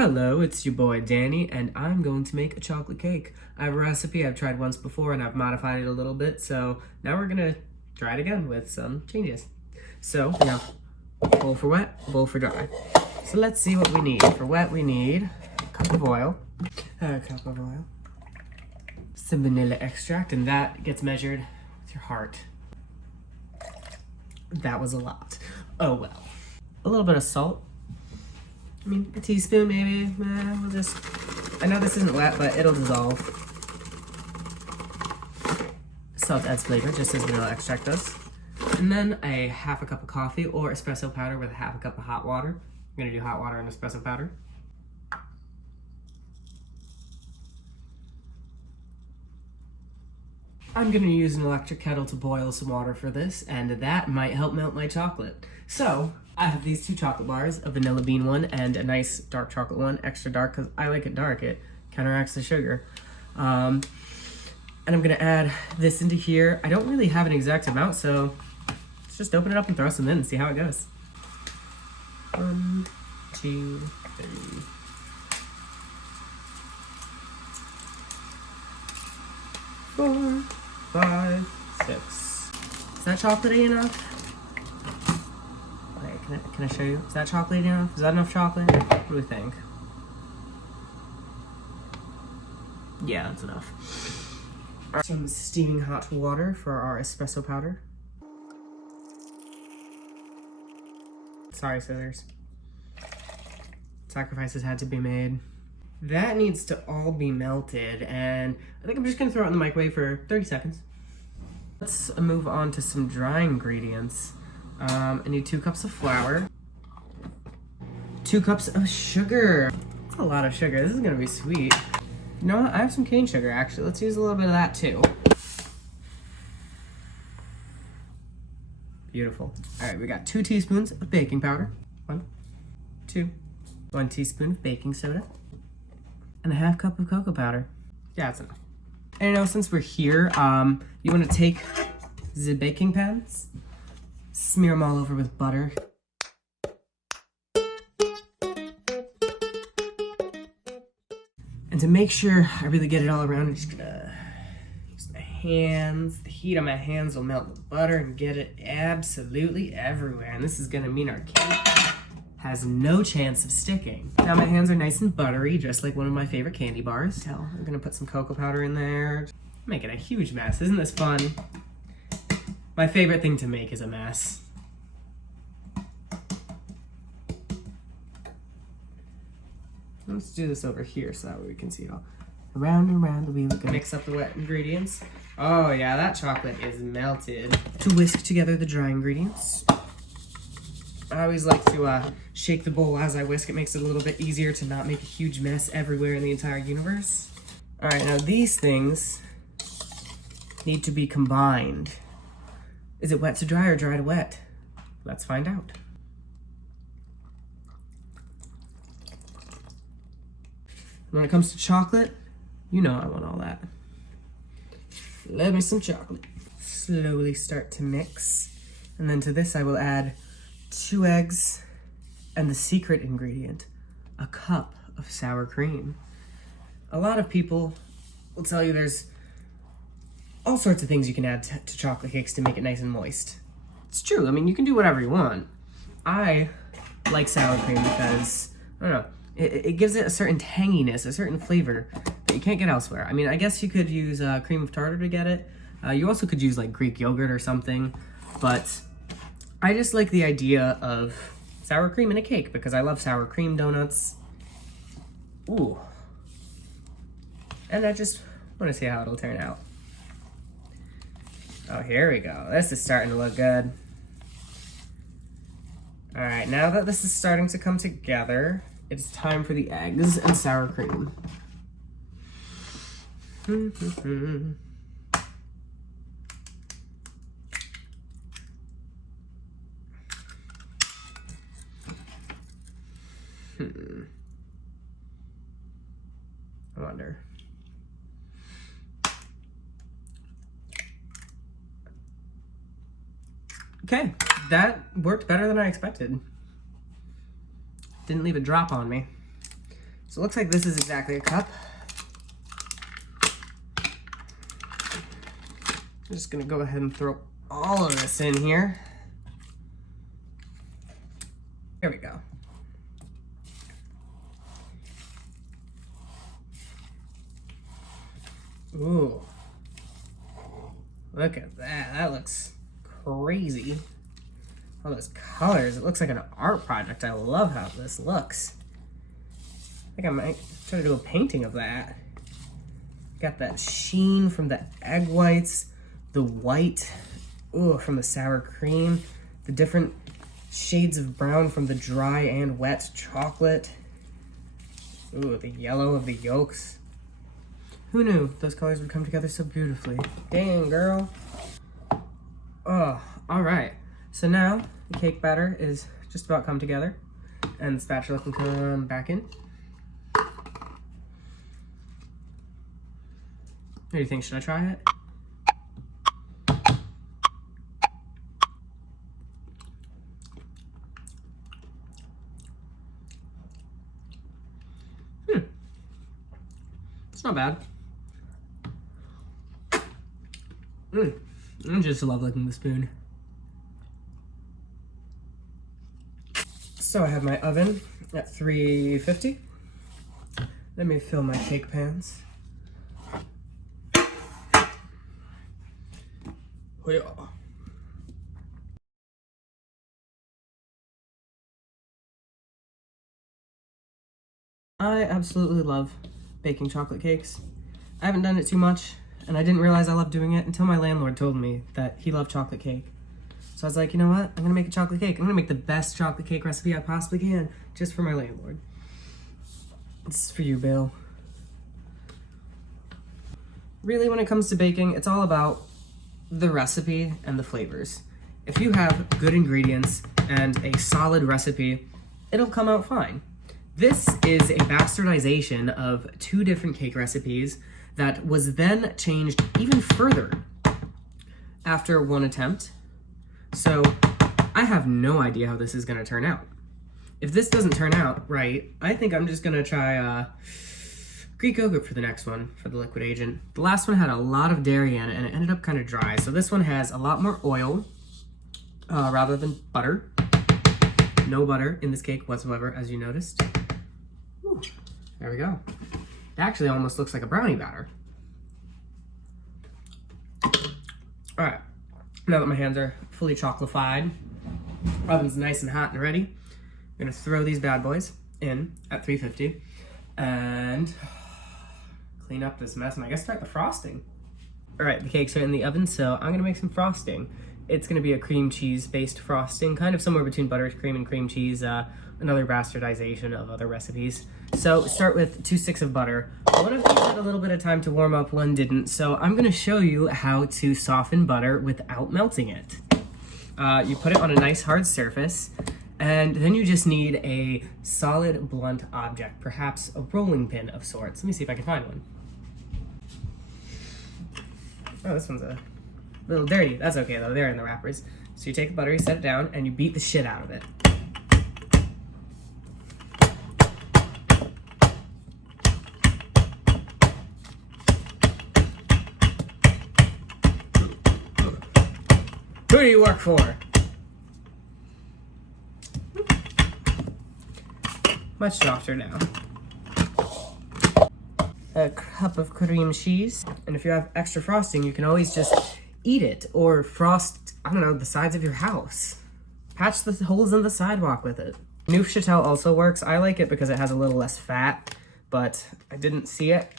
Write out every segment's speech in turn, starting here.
Hello, it's your boy Danny, and I'm going to make a chocolate cake. I have a recipe I've tried once before and I've modified it a little bit, so now we're gonna try it again with some changes. So we have a bowl for wet, a bowl for dry. So let's see what we need. For wet, we need a cup of oil, some vanilla extract, and that gets measured with your heart. That was a lot. Oh well. A little bit of salt. I mean, a teaspoon maybe. We'll just, I know this isn't wet, but it'll dissolve. Salt adds flavor, just as vanilla extract does. And then a half a cup of coffee or espresso powder with a half a cup of hot water. I'm gonna do hot water and espresso powder. I'm gonna use an electric kettle to boil some water for this, and that might help melt my chocolate. So, I have these two chocolate bars, a vanilla bean one and a nice dark chocolate one, extra dark because I like it dark, it counteracts the sugar. And I'm gonna add this into here. I don't really have an exact amount, so let's just open it up and throw some in and see how it goes. 1, 2, 3. 4, 5, 6. Is that chocolatey enough? Okay, can I show you? Is that chocolatey enough? Is that enough chocolate? What do we think? Yeah, that's enough. Some steaming hot water for our espresso powder. Sorry, scissors. Sacrifices had to be made. That needs to all be melted, and I think I'm just gonna throw it in the microwave for 30 seconds. Let's move on to some dry ingredients. I need 2 cups of flour, 2 cups of sugar. That's a lot of sugar. This is gonna be sweet. You know what? I have some cane sugar, actually. Let's use a little bit of that, too. Beautiful. All right, we got 2 teaspoons of baking powder. 1, 2. 1 teaspoon of baking soda. And a half cup of cocoa powder. Yeah, that's enough. And you know, since we're here, you want to take the baking pans, smear them all over with butter. And to make sure I really get it all around, I'm just gonna use my hands. The heat on my hands will melt the butter and get it absolutely everywhere. And this is gonna mean our cake has no chance of sticking. Now my hands are nice and buttery, just like one of my favorite candy bars. I'm gonna put some cocoa powder in there. Making a huge mess. Isn't this fun? My favorite thing to make is a mess. Let's do this over here so that way we can see it all. Around and around the wheel. Mix up the wet ingredients. Oh yeah, that chocolate is melted. To whisk together the dry ingredients. I always like to shake the bowl as I whisk. It makes it a little bit easier to not make a huge mess everywhere in the entire universe. All right, now these things need to be combined. Is it wet to dry or dry to wet? Let's find out. When it comes to chocolate, you know I want all that. Love me some chocolate. Slowly start to mix. And then to this I will add 2 eggs and the secret ingredient, a cup of sour cream. A lot of people will tell you there's all sorts of things you can add to chocolate cakes to make it nice and moist. It's true, I mean, you can do whatever you want. I like sour cream because, I don't know, it gives it a certain tanginess, a certain flavor that you can't get elsewhere. I mean, I guess you could use cream of tartar to get it. You also could use like Greek yogurt or something, but I just like the idea of sour cream in a cake because I love sour cream donuts. Ooh. And I just want to see how it'll turn out. Oh, here we go. This is starting to look good. All right, now that this is starting to come together, it's time for the eggs and sour cream. I wonder. Okay, that worked better than I expected. Didn't leave a drop on me. So it looks like this is exactly a cup. I'm just gonna go ahead and throw all of this in here. There we go. Ooh. Look at that. That looks crazy. All those colors. It looks like an art project. I love how this looks. I think I might try to do a painting of that. Got that sheen from the egg whites, the white, ooh, from the sour cream, the different shades of brown from the dry and wet chocolate. Ooh, the yellow of the yolks. Who knew those colors would come together so beautifully? Dang, girl. Oh, all right. So now the cake batter is just about come together, and the spatula can come back in. What do you think? Should I try it? It's not bad. I just love licking the spoon. So I have my oven at 350. Let me fill my cake pans. I absolutely love baking chocolate cakes. I haven't done it too much, and I didn't realize I loved doing it until my landlord told me that he loved chocolate cake. So I was like, you know what? I'm gonna make a chocolate cake. I'm gonna make the best chocolate cake recipe I possibly can, just for my landlord. This is for you, Bill. Really, when it comes to baking, it's all about the recipe and the flavors. If you have good ingredients and a solid recipe, it'll come out fine. This is a bastardization of 2 different cake recipes that was then changed even further after 1 attempt. So I have no idea how this is gonna turn out. If this doesn't turn out right, I think I'm just gonna try Greek yogurt for the next one, for the liquid agent. The last one had a lot of dairy in it and it ended up kind of dry. So this one has a lot more oil rather than butter. No butter in this cake whatsoever, as you noticed. Ooh, there we go. It actually almost looks like a brownie batter. All right, now that my hands are fully chocolified, oven's nice and hot and ready, I'm gonna throw these bad boys in at 350 and clean up this mess, and I guess start the frosting. All right, the cakes are in the oven, so I'm gonna make some frosting. It's gonna be a cream cheese based frosting, kind of somewhere between buttercream and cream cheese, another bastardization of other recipes. So start with 2 sticks of butter. One of these had a little bit of time to warm up, one didn't, so I'm gonna show you how to soften butter without melting it. You put it on a nice hard surface, and then you just need a solid blunt object, perhaps a rolling pin of sorts. Let me see if I can find one. Oh, this one's a little dirty. That's okay though, they're in the wrappers. So you take the butter, you set it down, and you beat the shit out of it. Who do you work for? Much softer now. A cup of cream cheese. And if you have extra frosting, you can always just eat it or frost, I don't know, the sides of your house. Patch the holes in the sidewalk with it. Neufchâtel also works. I like it because it has a little less fat, but I didn't see it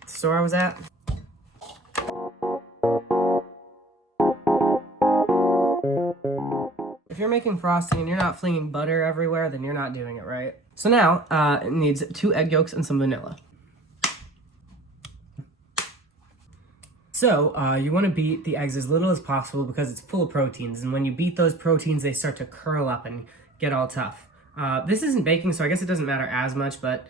at the store I was at. If you're making frosting and you're not flinging butter everywhere, then you're not doing it right. So now, it needs 2 egg yolks and some vanilla. So, you want to beat the eggs as little as possible because it's full of proteins, and when you beat those proteins, they start to curl up and get all tough. This isn't baking, so I guess it doesn't matter as much, but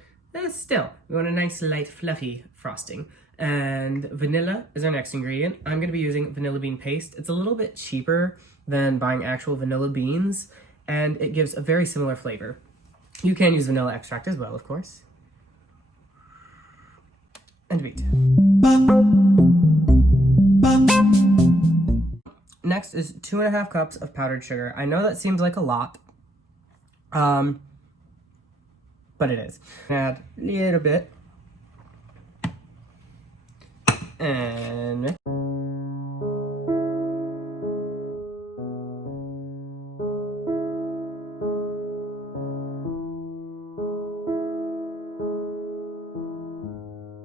still, we want a nice, light, fluffy frosting. And vanilla is our next ingredient. I'm going to be using vanilla bean paste. It's a little bit cheaper than buying actual vanilla beans, and it gives a very similar flavor. You can use vanilla extract as well, of course. and beat. Next is 2.5 cups of powdered sugar. I know that seems like a lot, but it is. Add a little bit. And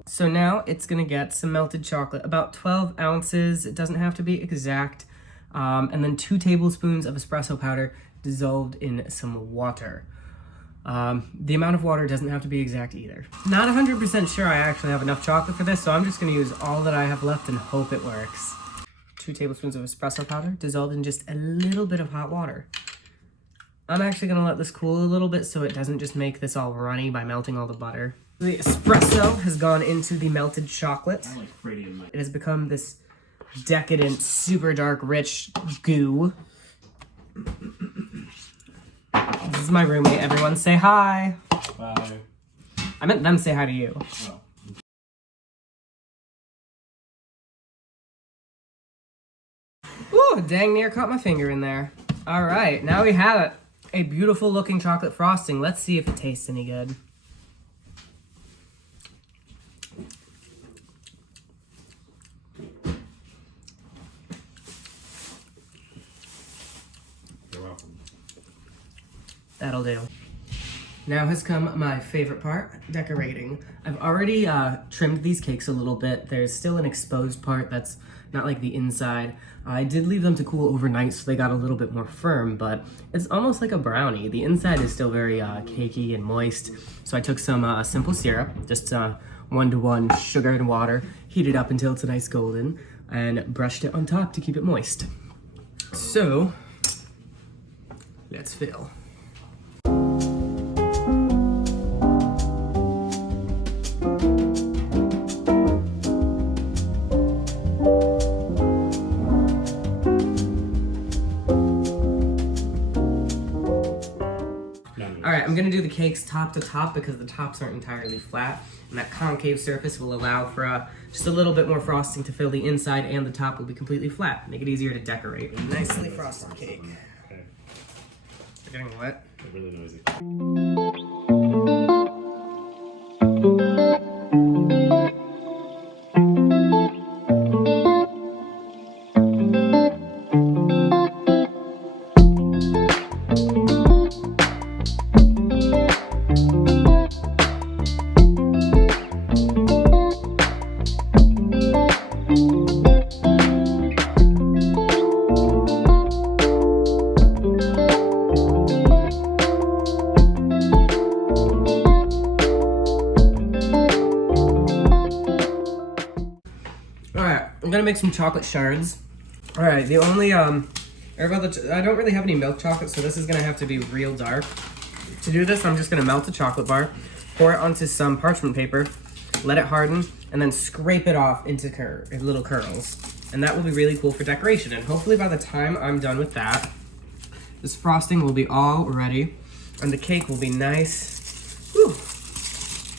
so now it's gonna get some melted chocolate, about 12 ounces. It doesn't have to be exact. And then 2 tablespoons of espresso powder dissolved in some water. The amount of water doesn't have to be exact either. Not 100% sure I actually have enough chocolate for this, so I'm just gonna use all that I have left and hope it works. 2 tablespoons of espresso powder dissolved in just a little bit of hot water. I'm actually gonna let this cool a little bit so it doesn't just make this all runny by melting all the butter. The espresso has gone into the melted chocolate. It has become this decadent, super dark, rich goo. This is my roommate. Everyone say hi. Bye. I meant them say hi to you. Oh. Ooh, dang near caught my finger in there. All right, now we have it. A beautiful looking chocolate frosting. Let's see if it tastes any good. That'll do. Now has come my favorite part, decorating. I've already trimmed these cakes a little bit. There's still an exposed part that's not like the inside. I did leave them to cool overnight so they got a little bit more firm, but it's almost like a brownie. The inside is still very cakey and moist. So I took some simple syrup, just 1-to-1 sugar and water, heated up until it's a nice golden, and brushed it on top to keep it moist. So, let's fill. Alright, I'm gonna do the cakes top to top because the tops aren't entirely flat, and that concave surface will allow for just a little bit more frosting to fill the inside, and the top will be completely flat, make it easier to decorate. Nicely frosted cake. Okay. They're getting wet. They're really noisy. I'm gonna make some chocolate shards. All right, the only, I don't really have any milk chocolate, so this is gonna have to be real dark. To do this, I'm just gonna melt a chocolate bar, pour it onto some parchment paper, let it harden, and then scrape it off into little curls. And that will be really cool for decoration. And hopefully by the time I'm done with that, this frosting will be all ready, and the cake will be nice,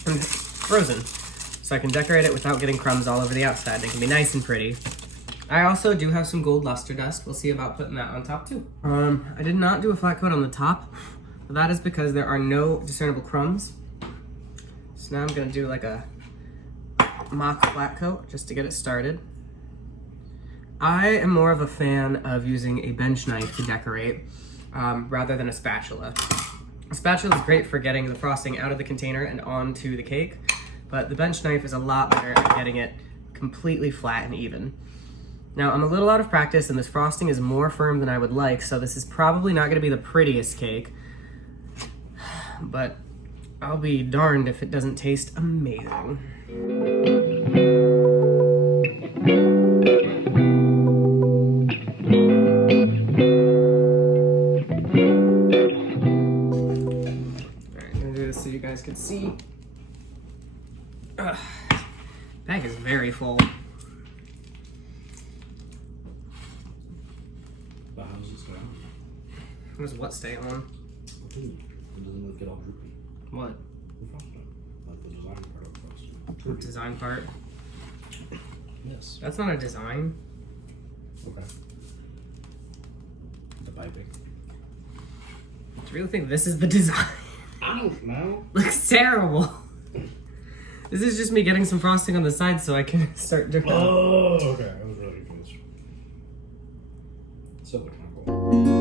and frozen. So I can decorate it without getting crumbs all over the outside. They can be nice and pretty. I also do have some gold luster dust. We'll see about putting that on top too. I did not do a flat coat on the top. That is because there are no discernible crumbs. So now I'm gonna do like a mock flat coat just to get it started. I am more of a fan of using a bench knife to decorate rather than a spatula. A spatula is great for getting the frosting out of the container and onto the cake, but the bench knife is a lot better at getting it completely flat and even. Now, I'm a little out of practice and this frosting is more firm than I would like, so this is probably not gonna be the prettiest cake, but I'll be darned if it doesn't taste amazing. Alright, I'm gonna do this so you guys can see. Bag is very full. But how does it stay on? How does what stay on? It doesn't get all droopy. What? The frosting. Like the design part of the frosting. Design part. Yes. That's not a design. Okay. The piping. Do you really think this is the design? I don't know. Looks terrible. This is just me getting some frosting on the side so I can start doing. Oh, okay. I was really confused. So kind of cool.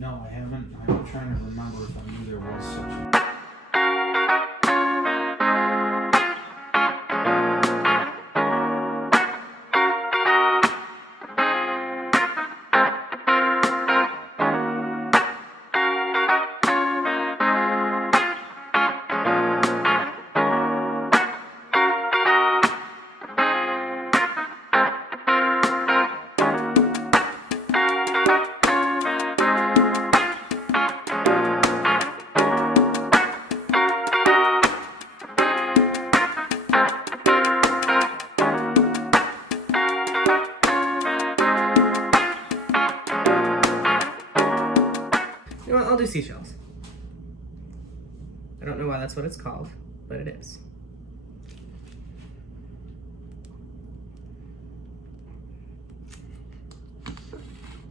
No, I haven't. I'm trying to remember if I knew there was such a... You know what? I'll do seashells. I don't know why that's what it's called, but it is.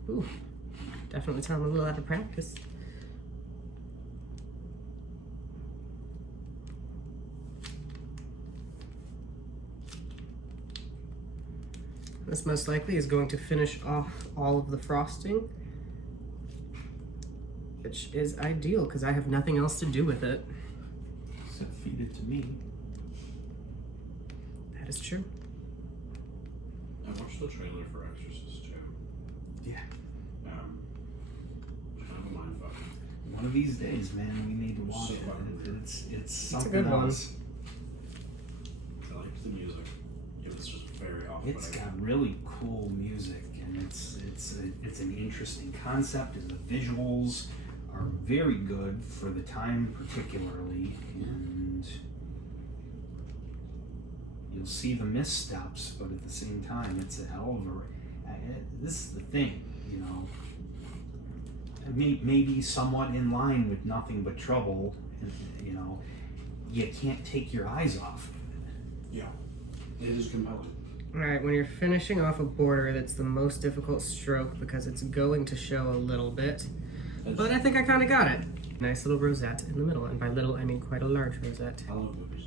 Ooh, definitely sound a little out of practice. This most likely is going to finish off all of the frosting, which is ideal because I have nothing else to do with it. Except feed it to me. That is true. I watched the trailer for Exorcist too. Yeah. Kind of a mindfuck. One of these days, man, we need to watch So it. fucking It's a something good one. else. I liked the music. It was just very off. It's got really cool music, and it's an interesting concept, and the visuals are very good for the time, particularly, and you'll see the missteps, but at the same time, it's a hell of a. This is the thing, you know. Maybe somewhat in line with Nothing But Trouble, you know. You can't take your eyes off of it. Yeah, it is compelling. Alright, when you're finishing off a border, that's the most difficult stroke because it's going to show a little bit. But I think I kind of got it. Nice little rosette in the middle, and by little I mean quite a large rosette. I love movies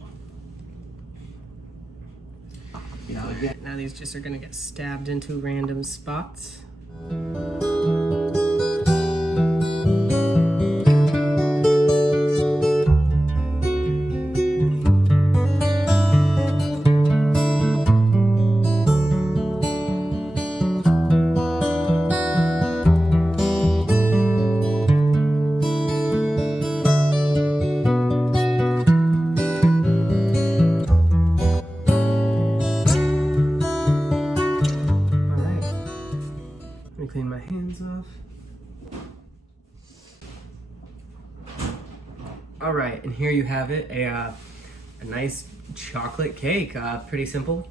like You know, again, Now these just are going to get stabbed into random spots. Clean my hands off. All right, and here you have it, a nice chocolate cake. Pretty simple.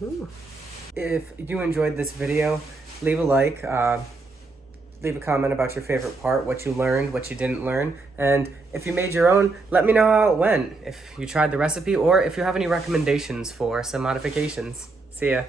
Ooh. If you enjoyed this video, leave a like. Leave a comment about your favorite part, what you learned, what you didn't learn, and if you made your own, let me know how it went, if you tried the recipe, or if you have any recommendations for some modifications. See ya.